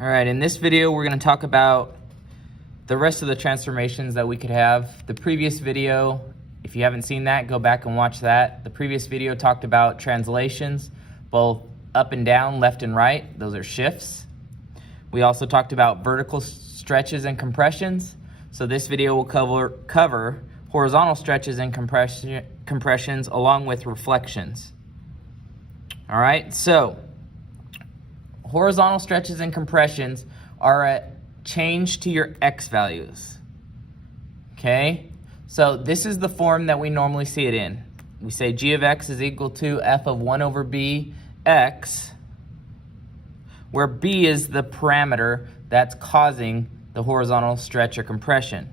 All right, in this video, we're going to talk about the rest of the transformations that we could have. The previous video, if you haven't seen that, go back and watch that. The previous video talked about translations, both up and down, left and right. Those are shifts. We also talked about vertical stretches and compressions. So this video will cover horizontal stretches and compressions along with reflections. All right, so horizontal stretches and compressions are a change to your x values. Okay, so this is the form that we normally see it in. We say g of x is equal to f of 1 over b x, where b is the parameter that's causing the horizontal stretch or compression.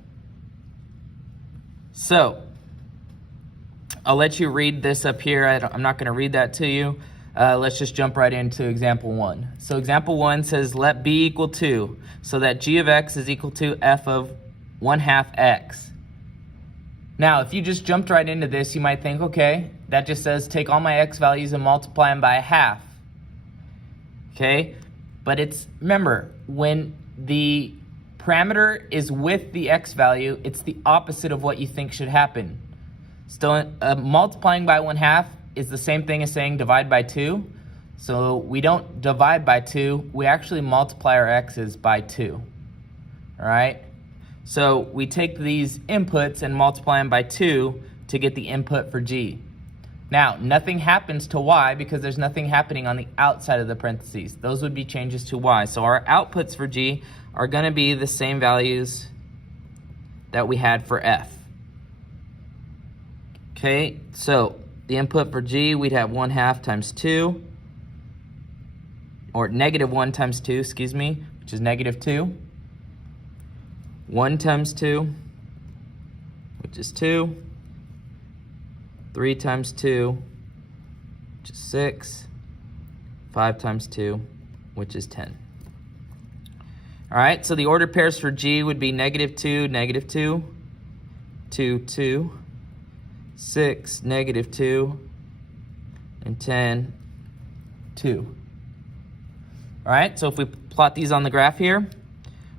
So I'll let you read this up here. I'm not going to read that to you. Let's just jump right into example 1. So example 1 says let b equal 2, so that g of x is equal to f of 1/2 x. Now, if you just jumped right into this, you might think, okay, that just says take all my x values and multiply them by 1/2. Okay, but remember, when the parameter is with the x value, it's the opposite of what you think should happen. Still, multiplying by 1/2 is the same thing as saying divide by 2. So we don't divide by 2, we actually multiply our x's by 2. All right? So we take these inputs and multiply them by 2 to get the input for g. Now, nothing happens to y because there's nothing happening on the outside of the parentheses. Those would be changes to y. So our outputs for g are going to be the same values that we had for f. Okay, so the input for g, we'd have 1/2 times 2, or -1 times 2, excuse me, which is -2. 1 times 2, which is 2. 3 times 2, which is 6. 5 times 2, which is 10. All right, so the ordered pairs for g would be -2, -2, 2, 2, 6, -2, and 10, 2. All right, so if we plot these on the graph here,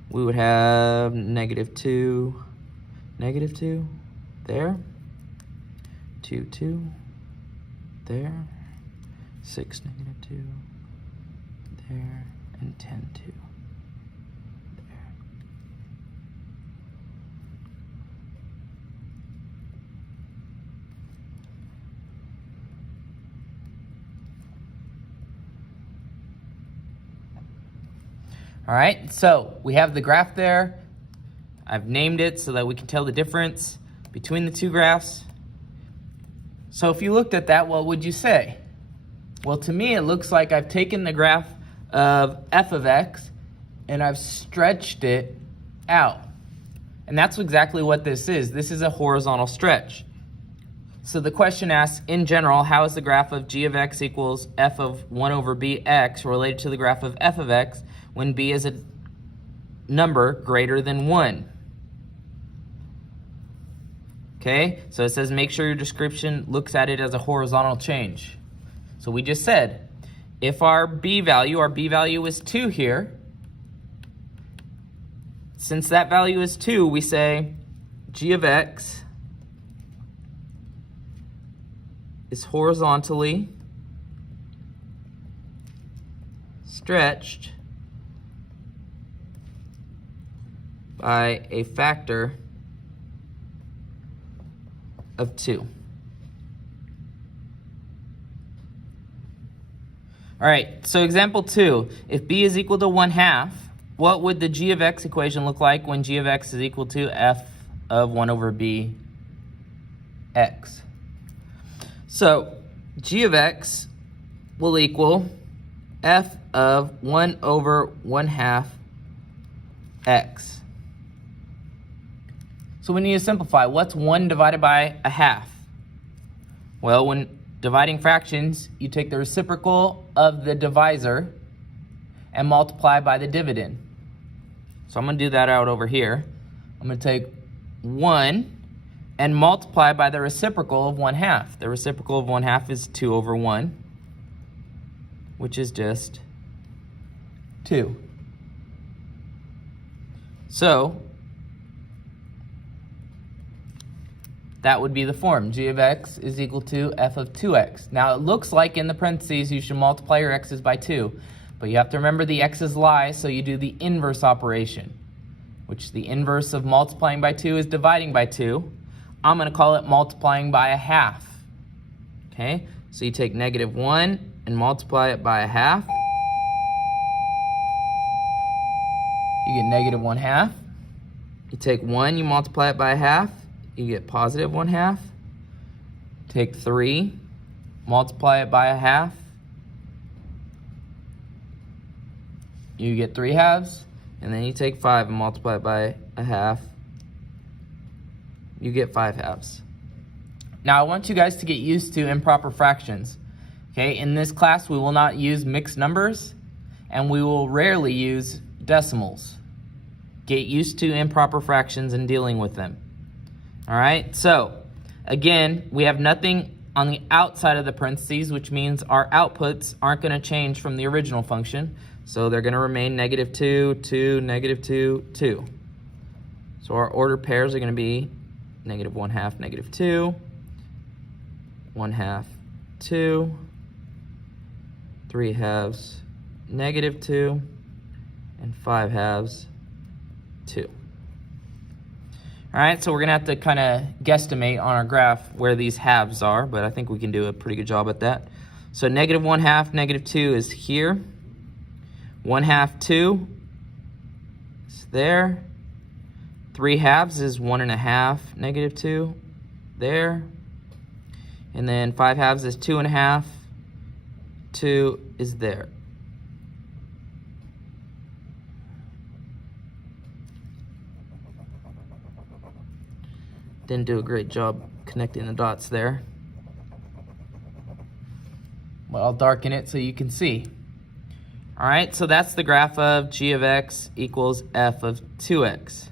we would have -2, -2, there, 2, 2, there, 6, -2, there, and 10, 2. All right, so we have the graph there. I've named it so that we can tell the difference between the two graphs. So if you looked at that, what would you say? Well, to me, it looks like I've taken the graph of f of x and I've stretched it out. And that's exactly what this is. This is a horizontal stretch. So the question asks, in general, how is the graph of g of x equals f of 1 over b x related to the graph of f of x when b is a number greater than 1? Okay, so it says make sure your description looks at it as a horizontal change. So we just said, if our b value is 2 here, since that value is 2, we say g of x is horizontally stretched by a factor of 2. All right, so example 2, if b is equal to 1/2, what would the g of x equation look like when g of x is equal to f of 1 over b x? So g of x will equal f of 1 over 1/2 x. So we need to simplify. What's 1 divided by 1/2? Well, when dividing fractions, you take the reciprocal of the divisor and multiply by the dividend. So I'm going to do that out over here. I'm going to take 1 and multiply by the reciprocal of 1/2. The reciprocal of 1/2 is 2 over 1, which is just 2. So that would be the form. G of x is equal to f of 2x. Now it looks like in the parentheses you should multiply your x's by 2, but you have to remember the x's lie, so you do the inverse operation, which the inverse of multiplying by 2 is dividing by 2. I'm going to call it multiplying by a half. Okay, so you take -1 and multiply it by a half. You get -1/2. You take 1, you multiply it by a half, you get +1/2. Take 3, multiply it by a half, you get 3/2. And then you take 5 and multiply it by a half, you get 5/2. Now I want you guys to get used to improper fractions. Okay, in this class we will not use mixed numbers, and we will rarely use decimals. Get used to improper fractions and dealing with them. All right, so again, we have nothing on the outside of the parentheses, which means our outputs aren't going to change from the original function. So they're going to remain -2, 2, -2, 2. So our ordered pairs are going to be -1/2, -2, 1/2, 2, 3/2, -2, and 5/2, 2. All right, so we're going to have to kind of guesstimate on our graph where these halves are, but I think we can do a pretty good job at that. So -1/2, -2 is here. 1/2, 2 is there. 3/2 is 1.5, -2 there. And then 5/2 is 2.5, 2 is there. Didn't do a great job connecting the dots there, but I'll darken it so you can see. All right, so that's the graph of g of x equals f of 2x.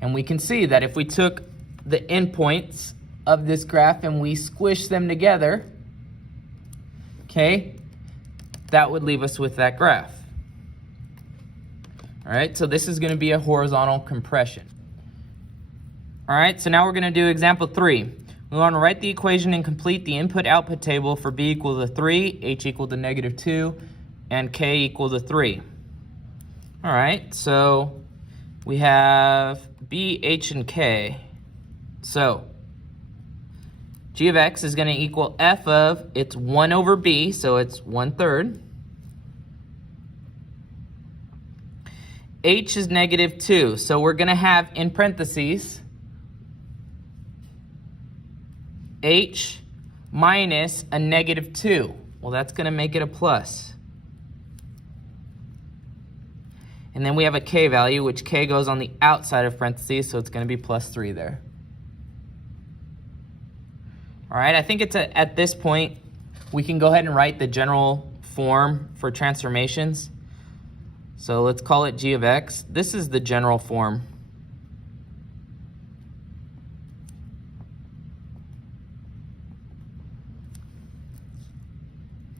And we can see that if we took the endpoints of this graph and we squish them together, okay, that would leave us with that graph. All right, so this is going to be a horizontal compression. All right, so now we're going to do example 3. We want to write the equation and complete the input-output table for b equal to 3, h equal to -2, and k equal to 3. All right, so we have b, h, and k. So g of x is going to equal f of, it's 1 over b, so it's 1/3. H is -2, so we're going to have in parentheses h minus a -2. Well, that's going to make it a plus. And then we have a k value, which k goes on the outside of parentheses, so it's going to be +3 there. All right, I think it's at this point, we can go ahead and write the general form for transformations. So let's call it g of x. This is the general form.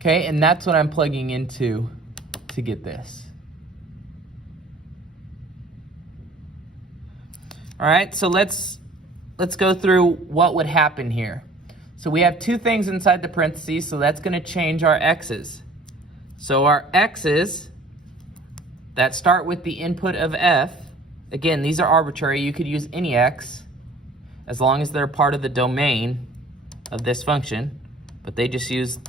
Okay, and that's what I'm plugging into to get this. All right, so let's go through what would happen here. So we have two things inside the parentheses, so that's going to change our x's. So our x's that start with the input of f, again, these are arbitrary. You could use any x as long as they're part of the domain of this function, but they just use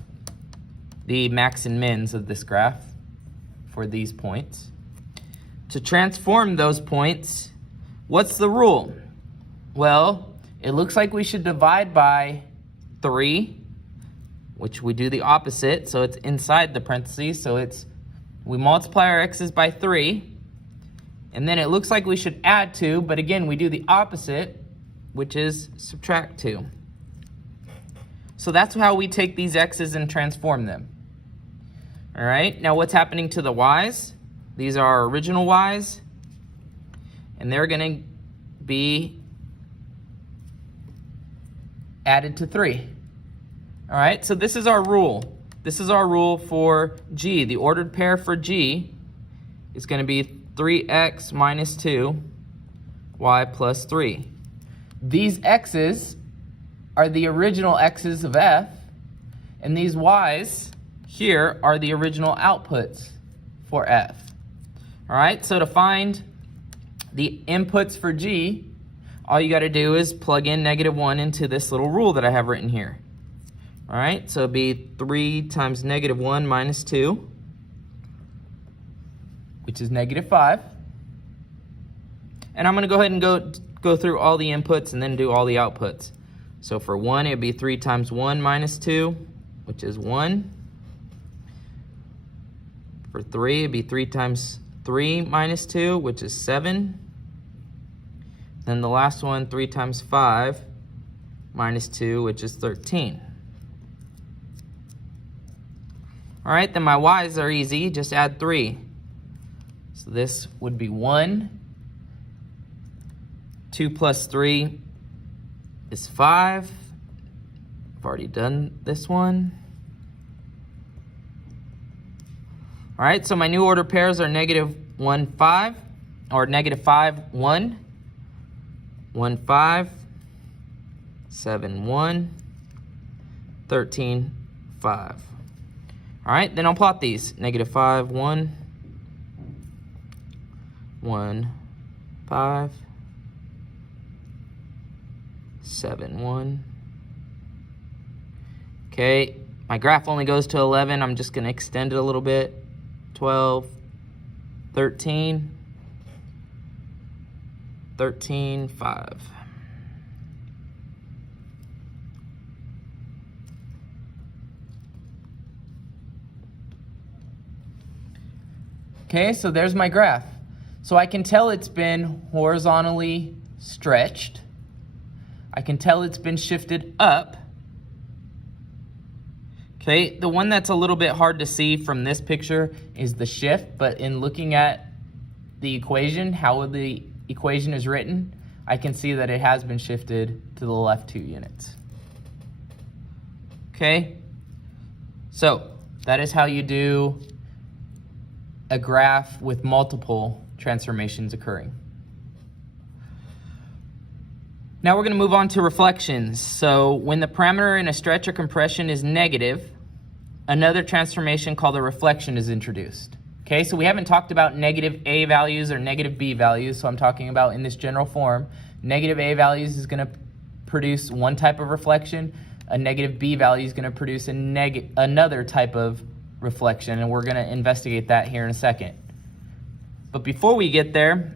the max and mins of this graph for these points. To transform those points, what's the rule? Well, it looks like we should divide by 3, which we do the opposite, so it's inside the parentheses, so we multiply our x's by 3, and then it looks like we should add 2, but again, we do the opposite, which is subtract 2. So that's how we take these x's and transform them. All right, now what's happening to the y's? These are our original y's, and they're going to be added to 3. All right, so this is our rule. This is our rule for g. The ordered pair for g is going to be 3x minus 2, y plus 3. These x's are the original x's of f, and these y's here are the original outputs for f. All right, so to find the inputs for g, all you got to do is plug in -1 into this little rule that I have written here. All right, so it'd be 3 times -1 minus 2, which is -5. And I'm going to go ahead and go through all the inputs and then do all the outputs. So for 1, it would be 3 times 1 minus 2, which is 1. For 3, it would be 3 times 3 minus 2, which is 7. Then the last one, 3 times 5 minus 2, which is 13. All right, then my y's are easy. Just add 3. So this would be 1. 2 plus 3 is 5. I've already done this one. All right, so my new order pairs are -1, 5, or -5, 1, 1, 5, 7, 1, 13, 5. All right, then I'll plot these. -5, 1, 1, 5, 7, 1. Okay, my graph only goes to 11. I'm just going to extend it a little bit. 12, 13, 13, 5. Okay, so there's my graph. So I can tell it's been horizontally stretched. I can tell it's been shifted up. Okay, the one that's a little bit hard to see from this picture is the shift, but in looking at the equation, how the equation is written, I can see that it has been shifted to the left 2 units. Okay, so that is how you do a graph with multiple transformations occurring. Now we're going to move on to reflections. So when the parameter in a stretch or compression is negative, another transformation called a reflection is introduced. Okay, so we haven't talked about negative A values or negative B values, so I'm talking about in this general form. Negative A values is going to produce one type of reflection. A negative B value is going to produce another type of reflection, and we're going to investigate that here in a second. But before we get there,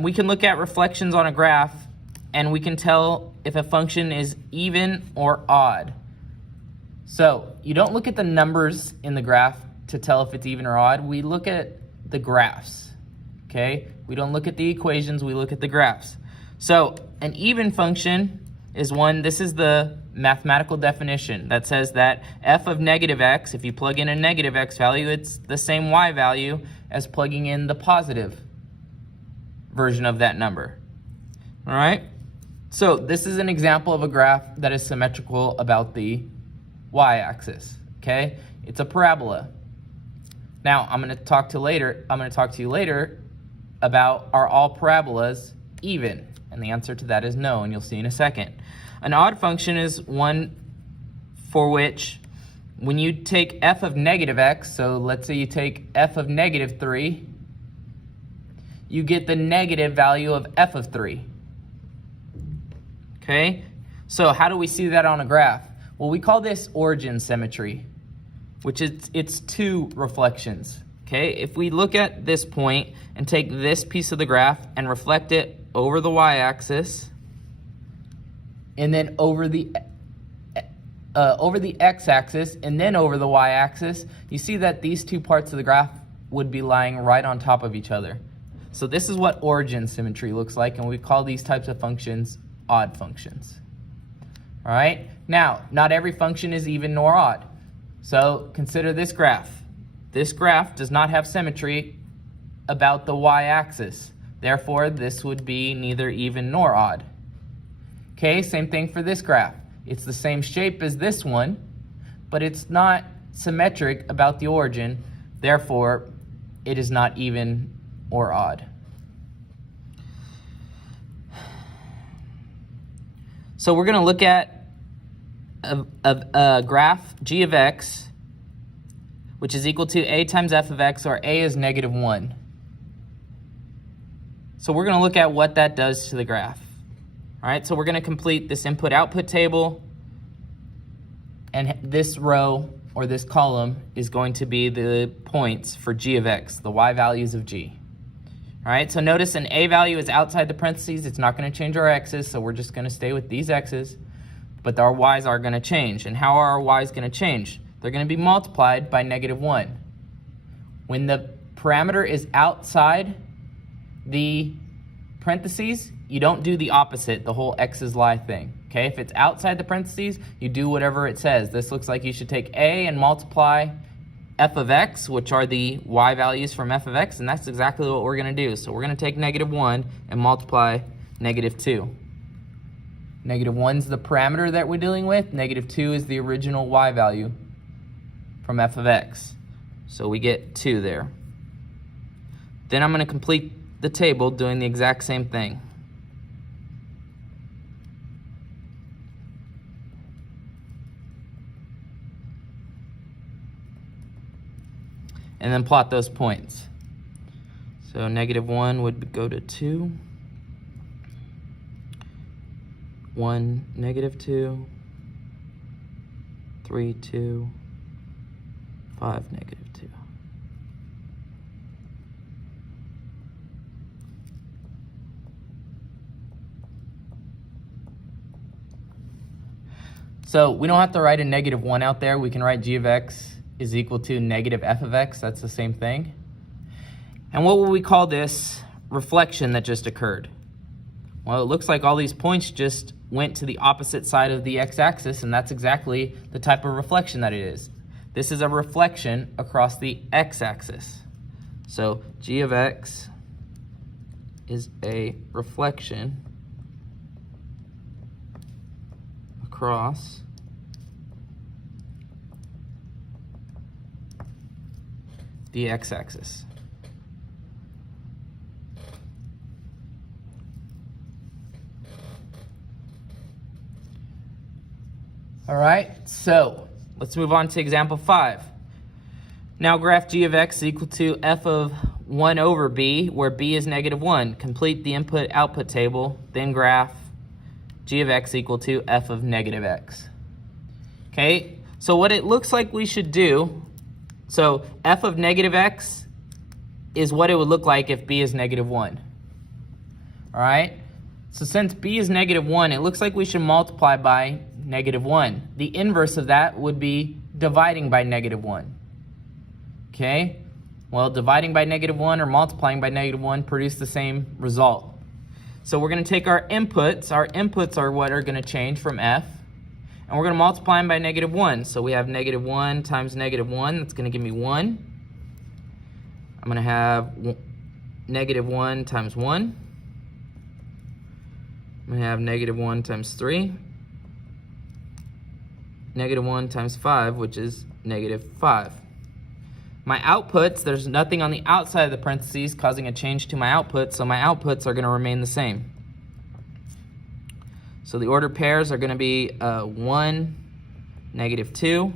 we can look at reflections on a graph, and we can tell if a function is even or odd. So you don't look at the numbers in the graph to tell if it's even or odd. We look at the graphs, okay? We don't look at the equations, we look at the graphs. So an even function is one, this is the mathematical definition that says that f of -x, if you plug in a -x value, it's the same y value as plugging in the positive version of that number. All right? So this is an example of a graph that is symmetrical about the y-axis, okay? It's a parabola. Now, I'm going to talk to you later about, are all parabolas even? And the answer to that is no, and you'll see in a second. An odd function is one for which when you take f of -x, so let's say you take f of -3, you get the negative value of f of 3. Okay? So how do we see that on a graph? Well, we call this origin symmetry, which is it's two reflections. Okay? If we look at this point and take this piece of the graph and reflect it over the y-axis, and then over the x-axis, and then over the y-axis, you see that these two parts of the graph would be lying right on top of each other. So this is what origin symmetry looks like, and we call these types of functions odd functions. All right? Now, not every function is even nor odd. So consider this graph. This graph does not have symmetry about the y-axis. Therefore, this would be neither even nor odd. Okay, same thing for this graph. It's the same shape as this one, but it's not symmetric about the origin. Therefore, it is not even or odd. So we're going to look at a graph g of x, which is equal to a times f of x, or a is -1. So we're going to look at what that does to the graph. All right, so we're going to complete this input-output table, and this row or this column is going to be the points for g of x, the y values of g. All right, so notice an a value is outside the parentheses. It's not going to change our x's, so we're just going to stay with these x's, but our y's are going to change. And how are our y's going to change? They're going to be multiplied by -1. When the parameter is outside the parentheses, you don't do the opposite, the whole x's lie thing. Okay, if it's outside the parentheses, you do whatever it says. This looks like you should take a and multiply f of x, which are the y values from f of x, and that's exactly what we're going to do. So we're going to take -1 and multiply -2. -1 is the parameter that we're dealing with. -2 is the original y value from f of x. So we get 2 there. Then I'm going to complete the table doing the exact same thing. And then plot those points. So -1 would go to 2, 1, -2, 3, 2, 5, -2. So we don't have to write a -1 out there. We can write g of x is equal to -f of x. That's the same thing. And what will we call this reflection that just occurred? Well, it looks like all these points just went to the opposite side of the x-axis, and that's exactly the type of reflection that it is. This is a reflection across the x-axis. So g of x is a reflection across the x-axis. All right, so let's move on to example 5. Now graph g of x equal to f of 1 over b, where b is -1. Complete the input-output table, then graph g of x equal to f of -x. Okay, so what it looks like we should do, so f of -x is what it would look like if b is -1. All right, so since b is -1, it looks like we should multiply by -1. The inverse of that would be dividing by -1. Okay, well, dividing by -1 or multiplying by -1 produce the same result. So we're going to take our inputs. Our inputs are what are going to change from f, and we're going to multiply them by -1. So we have -1 times -1. That's going to give me 1. I'm going to have -1 times 1. I'm going to have -1 times 3. -1 times 5, which is -5. My outputs, there's nothing on the outside of the parentheses causing a change to my output, so my outputs are going to remain the same. So the ordered pairs are going to be 1, -2,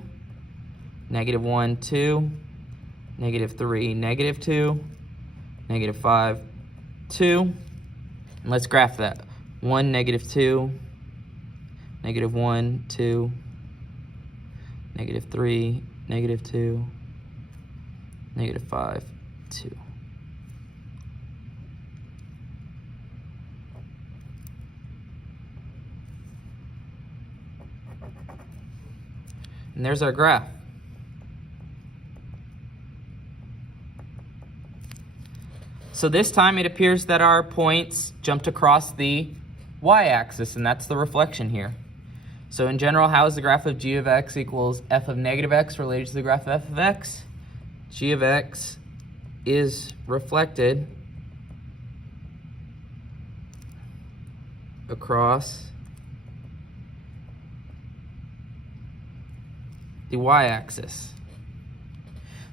-1, 2, -3, -2, -5, 2. And let's graph that. 1, -2, -1, 2, -3, -2, -5, 2. And there's our graph. So this time it appears that our points jumped across the y-axis, and that's the reflection here. So in general, how is the graph of g of x equals f of -x related to the graph of f of x? G of x is reflected across the y-axis.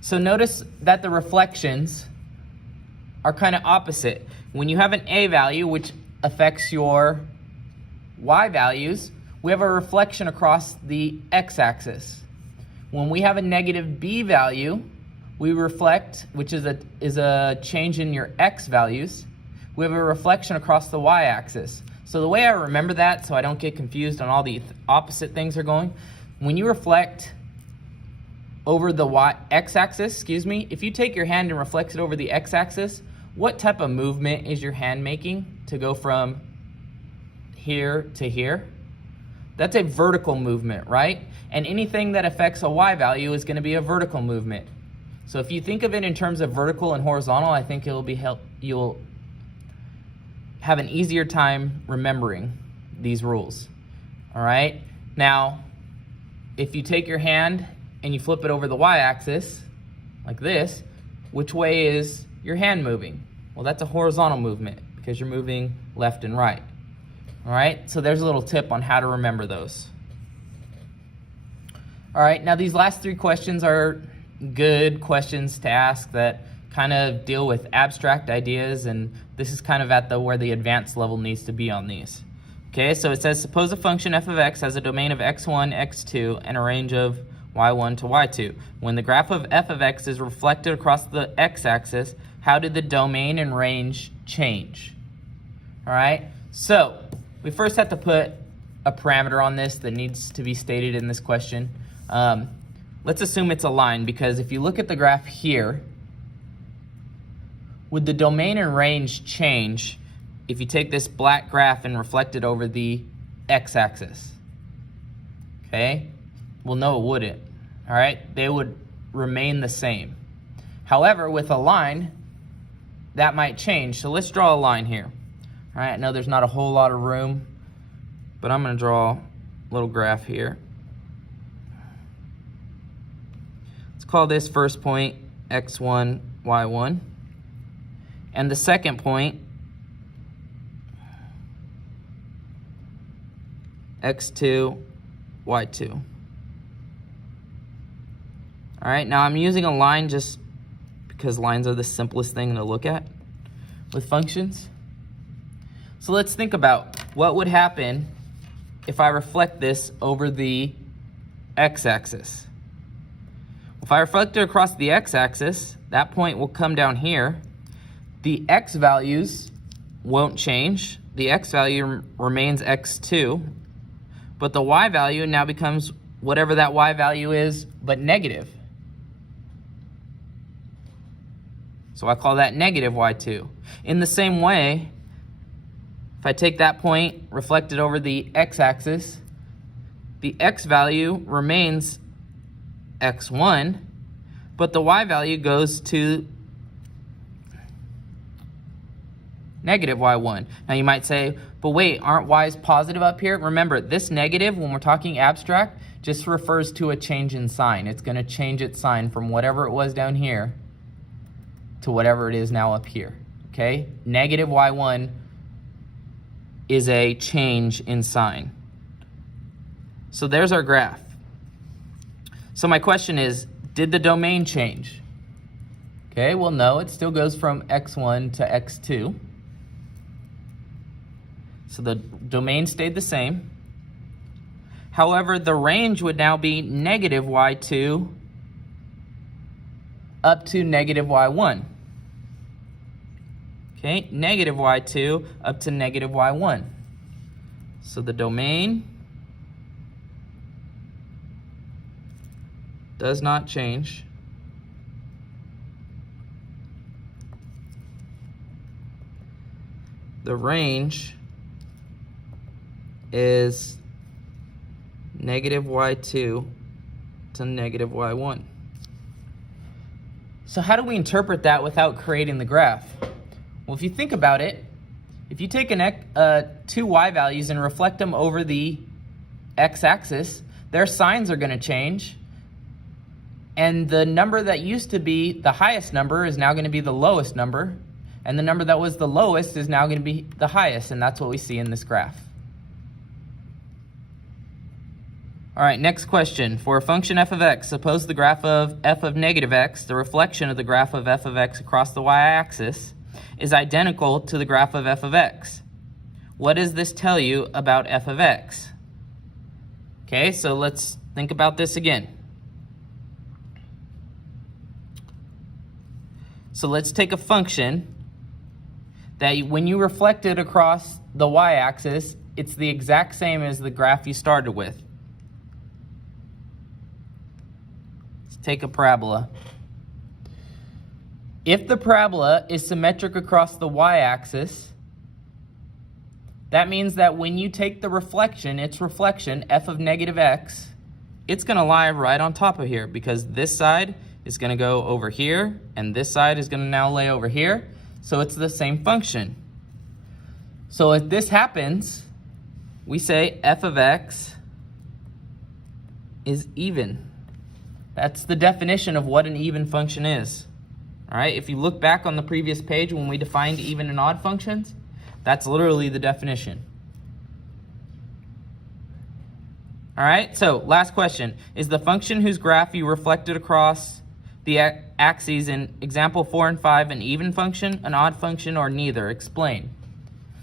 So notice that the reflections are kind of opposite. When you have an a value, which affects your y values, we have a reflection across the x-axis. When we have a negative b value, we reflect, which is a change in your x values, we have a reflection across the y-axis. So the way I remember that, so I don't get confused on all the opposite things are going, when you reflect over the x-axis, if you take your hand and reflect it over the x-axis, what type of movement is your hand making to go from here to here? That's a vertical movement, right? And anything that affects a y value is going to be a vertical movement. So if you think of it in terms of vertical and horizontal, I think you'll have an easier time remembering these rules. All right? Now, if you take your hand and you flip it over the y-axis, like this, which way is your hand moving? Well, that's a horizontal movement because you're moving left and right. All right, so there's a little tip on how to remember those. All right, now these last three questions are good questions to ask that kind of deal with abstract ideas, and this is kind of at where the advanced level needs to be on these. Okay, so it says, suppose a function f of x has a domain of x1, x2, and a range of y1 to y2. When the graph of f of x is reflected across the x-axis, how did the domain and range change? All right, so we first have to put a parameter on this that needs to be stated in this question. Let's assume it's a line, because if you look at the graph here, would the domain and range change if you take this black graph and reflect it over the x-axis? Okay, well, no, it wouldn't. All right, they would remain the same. However, with a line, that might change. So let's draw a line here. All right, I know there's not a whole lot of room, but I'm going to draw a little graph here. Let's call this first point x1, y1. And the second point, x2, y2. All right, now I'm using a line just because lines are the simplest thing to look at with functions. So let's think about what would happen if I reflect this over the x-axis. If I reflect it across the x-axis, that point will come down here. The x values won't change. The x value remains x2, but the y value now becomes whatever that y value is, but negative. So I call that negative y2. In the same way, if I take that point, reflect it over the x-axis, the x value remains x1, but the y value goes to negative y1. Now you might say, but wait, aren't y's positive up here? Remember, this negative, when we're talking abstract, just refers to a change in sign. It's going to change its sign from whatever it was down here to whatever it is now up here. Okay? Negative y1 is a change in sign. So there's our graph. So my question is, did the domain change? Okay, well, no, it still goes from x1 to x2. So the domain stayed the same. However, the range would now be negative y2 up to negative y1. Okay, negative y2 up to negative y1. So the domain does not change. The range is negative y2 to negative y1. So how do we interpret that without creating the graph? Well, if you think about it, if you take two y values and reflect them over the x-axis, their signs are going to change. And the number that used to be the highest number is now going to be the lowest number. And the number that was the lowest is now going to be the highest. And that's what we see in this graph. All right, next question. For a function f of x, suppose the graph of f of negative x, the reflection of the graph of f of x across the y-axis, is identical to the graph of f of x. What does this tell you about f of x? Okay, so let's think about this again. So let's take a function that when you reflect it across the y-axis, it's the exact same as the graph you started with. Let's take a parabola. If the parabola is symmetric across the y-axis, that means that when you take the reflection, its reflection, f of negative x, it's going to lie right on top of here, because this side is going to go over here, and this side is going to now lay over here. So it's the same function. So if this happens, we say f of x is even. That's the definition of what an even function is. All right, if you look back on the previous page when we defined even and odd functions, that's literally the definition. All right, so last question. Is the function whose graph you reflected across the axes in example 4 and 5 an even function, an odd function, or neither? Explain.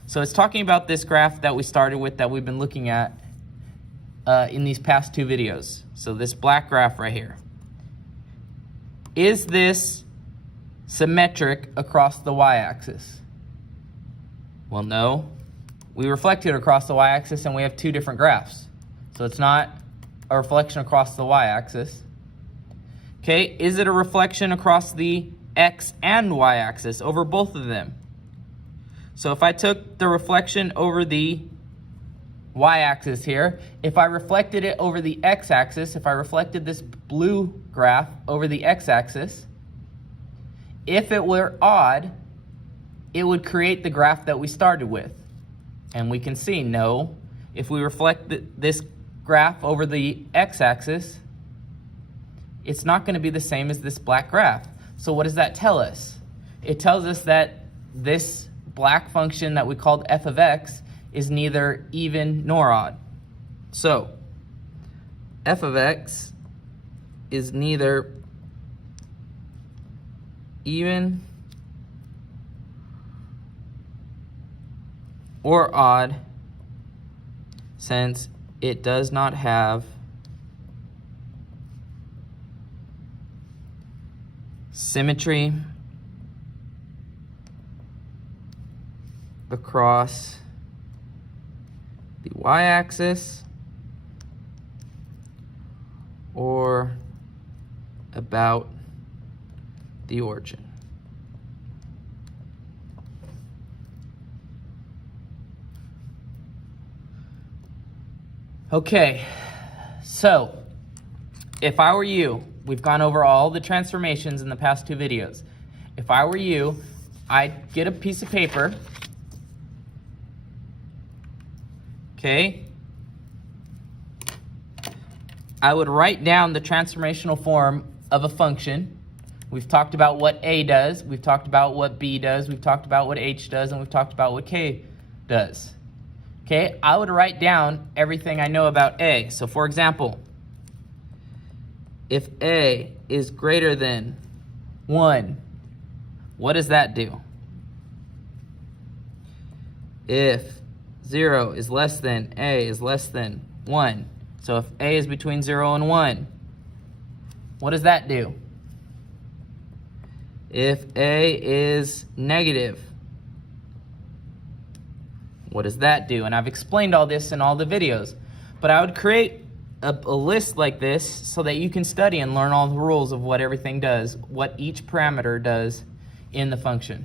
So it's talking about this graph that we started with that we've been looking at in these past two videos. So this black graph right here. Is this symmetric across the y-axis? Well, no. We reflected across the y-axis and we have two different graphs. So it's not a reflection across the y-axis. Okay, is it a reflection across the x and y-axis, over both of them? So if I took the reflection over the y-axis here, if I reflected it over the x-axis, if I reflected this blue graph over the x-axis, if it were odd, it would create the graph that we started with. And we can see, no, if we reflect this graph over the x-axis, it's not going to be the same as this black graph. So what does that tell us? It tells us that this black function that we called f of x is neither even nor odd. So f of x is neither even or odd, since it does not have symmetry across the y-axis or about the origin. Okay, so if I were you, we've gone over all the transformations in the past two videos. If I were you, I'd get a piece of paper, okay? I would write down the transformational form of a function. We've talked about what A does, we've talked about what B does, we've talked about what H does, and we've talked about what K does. Okay, I would write down everything I know about A. So for example, if A is greater than 1, what does that do? If 0 is less than, A is less than 1. So if A is between 0 and 1, what does that do? If A is negative, what does that do? And I've explained all this in all the videos. But I would create a list like this so that you can study and learn all the rules of what everything does, what each parameter does in the function.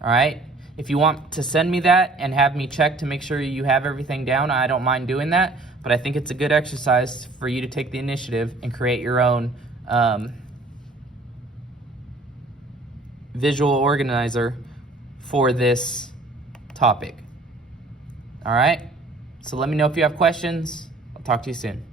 All right? If you want to send me that and have me check to make sure you have everything down, I don't mind doing that. But I think it's a good exercise for you to take the initiative and create your own visual organizer for this topic. All right? So let me know if you have questions. I'll talk to you soon.